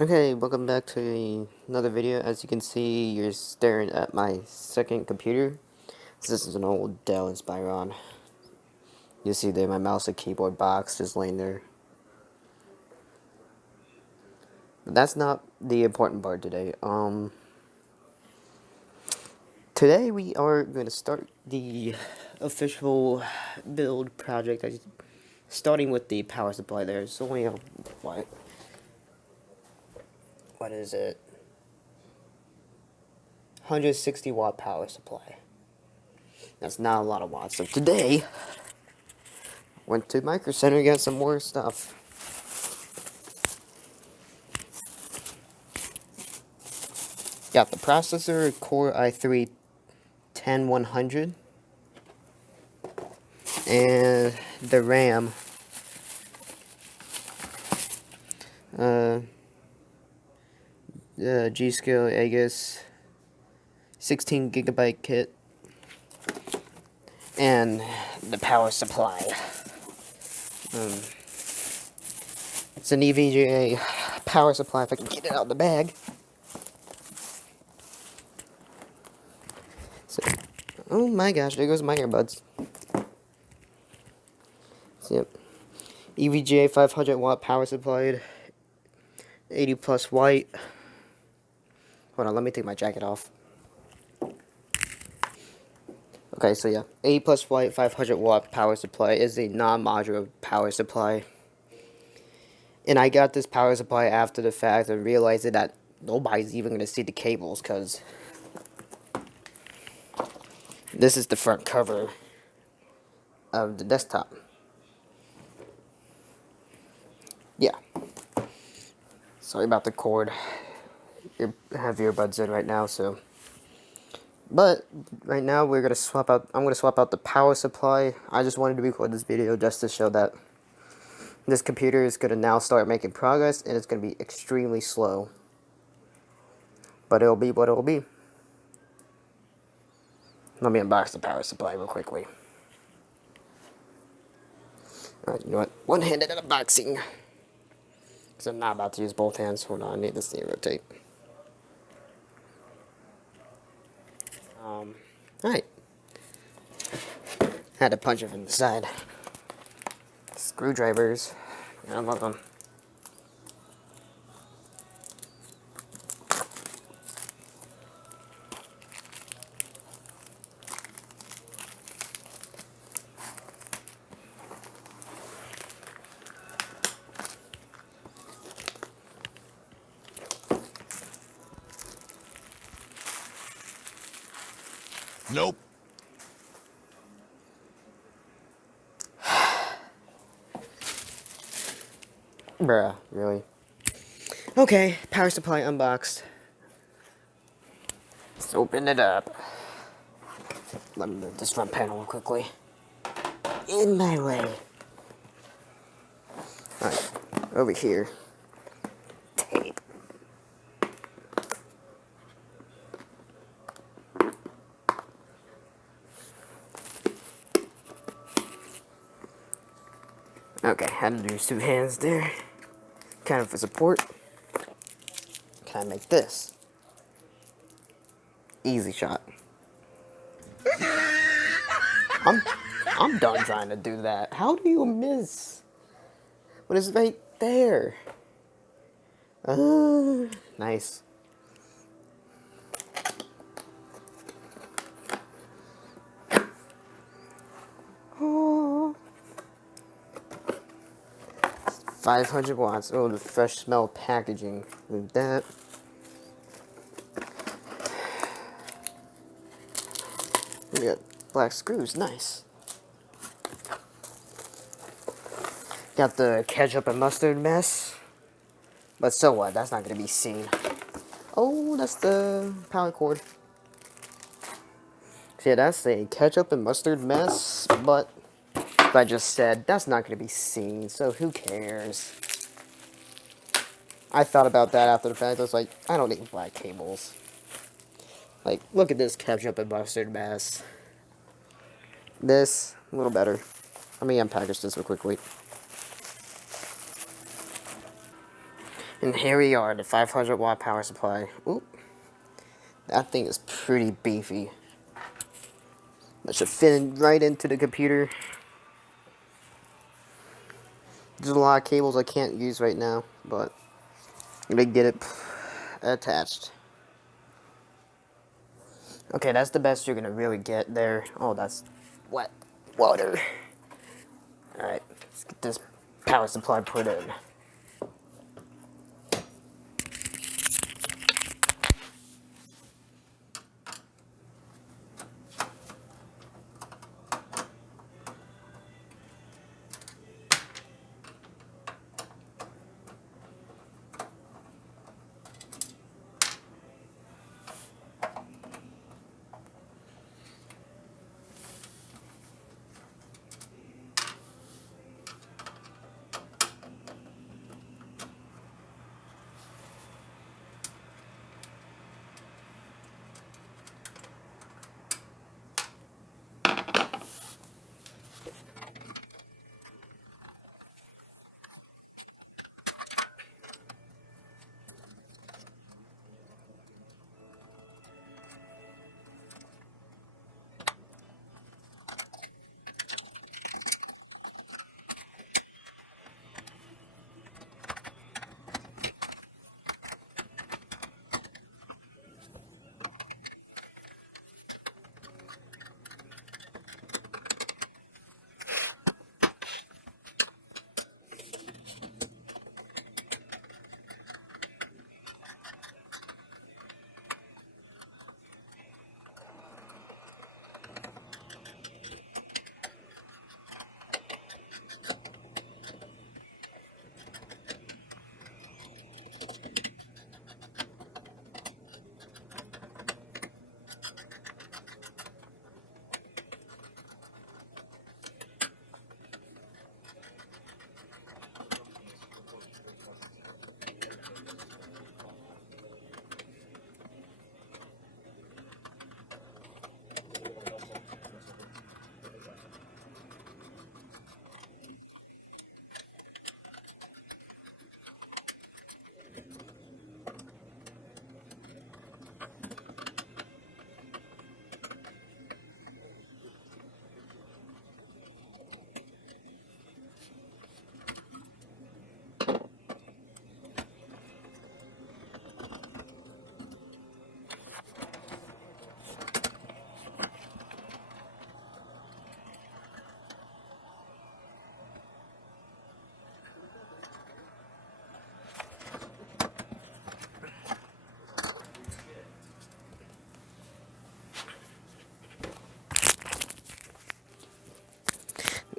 Okay, welcome back to another video. As you can see, you're staring at my second computer. This is an old Dell Inspiron. You see there, my mouse and keyboard box just laying there. But that's not the important part today. Today we are going to start the official build project. Starting with the power supply there. It's only a, what is it? 160 watt power supply. That's not a lot of watts. So today, went to Micro Center, got some more stuff. Got the processor, Core i3 10100, and the RAM, G.Skill Aegis 16 gigabyte kit, and the power supply. It's an EVGA power supply if I can get it out of the bag. So, oh my gosh, there goes my earbuds. So, yep. EVGA 500 watt power supplied, 80 plus white. Hold on, let me take my jacket off. Okay, so yeah, 80 plus white 500 watt power supply is a non-modular power supply. And I got this power supply after the fact and realized that nobody's even going to see the cables because this is the front cover of the desktop. Yeah. Sorry about the cord. I have earbuds in right now, so. But right now we're gonna swap out. I'm gonna swap out the power supply. I just wanted to record this video just to show that this computer is gonna now start making progress, and it's gonna be extremely slow. But it'll be what it'll be. Let me unbox the power supply real quickly. Alright, you know what? One-handed unboxing. Because I'm not about to use both hands. Hold on, I need this thing to rotate. Alright. Had to punch it from the side. Screwdrivers. I love them. Nope. Bruh, really? Okay, power supply unboxed. Let's open it up. Let me move this front panel quickly. In my way. Alright, over here. Tape. Okay, had to use two hands there. Kind of for support. Can I make this? Easy shot. I'm done trying to do that. How do you miss? When it's right there. Nice. Oh. 500 watts. Oh, the fresh smell packaging. Move that. We got black screws. Nice. Got the ketchup and mustard mess. But so what? That's not going to be seen. Oh, that's the power cord. So yeah, that's a ketchup and mustard mess. But like I just said, that's not going to be seen. So who cares? I thought about that after the fact. I was like, I don't need black cables. Like, look at this ketchup and mustard mess. This, a little better. Let me unpackage this real quickly. And here we are, the 500-watt power supply. Oop, that thing is pretty beefy. That should fit right into the computer. There's a lot of cables I can't use right now, but I'm gonna get it attached. Okay, that's the best you're gonna really get there. Oh, that's wet water. Alright, let's get this power supply put in.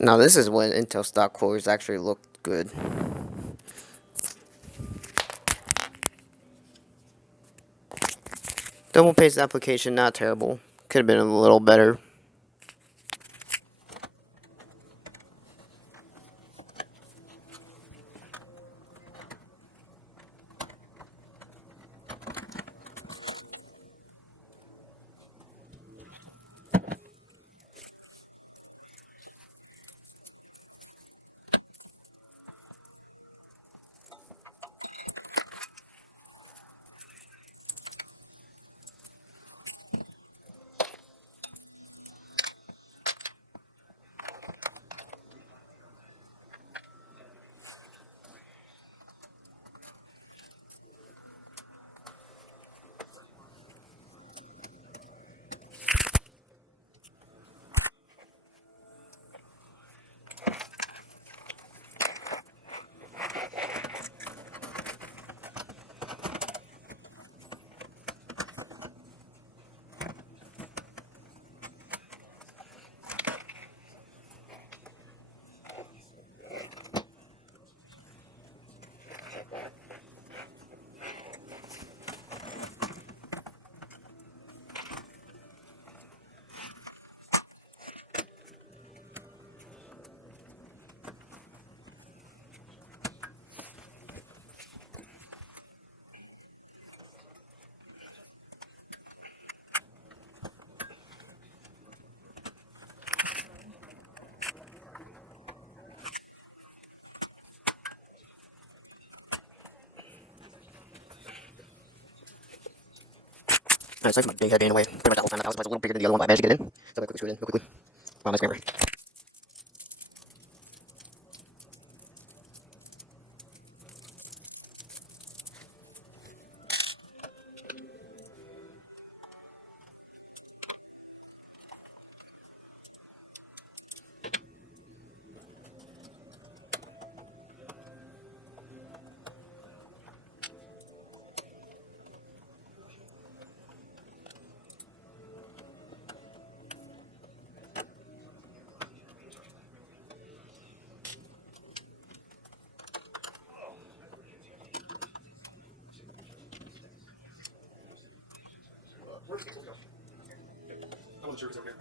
Now this is when Intel stock cores actually look good. Double paste application, not terrible. Could have been a little better. Alright, sorry for my big head being away. Pretty much the whole time. That was a little bigger than the other one, but I managed to get in. So I quickly screw it in real quickly. Wow, nice camera. Where'd the pixels go? I wasn't sure it was over here.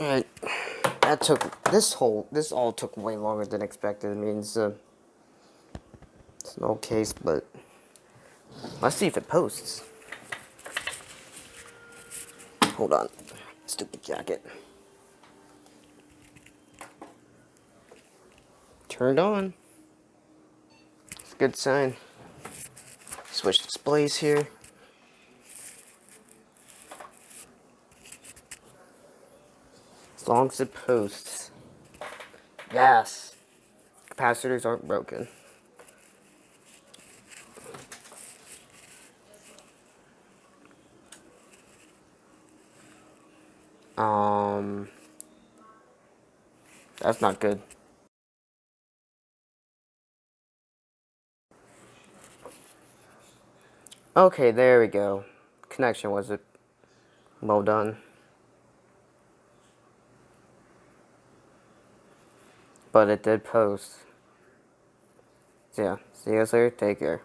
Alright, this all took way longer than expected. It means, it's no case, but let's see if it posts. Hold on. Stupid jacket. Turned on. It's a good sign. Switch displays here. As long as it posts. Yes. Capacitors aren't broken. That's not good. Okay, there we go. Connection was it? Well done. But it did post. So yeah, see you guys later. Take care.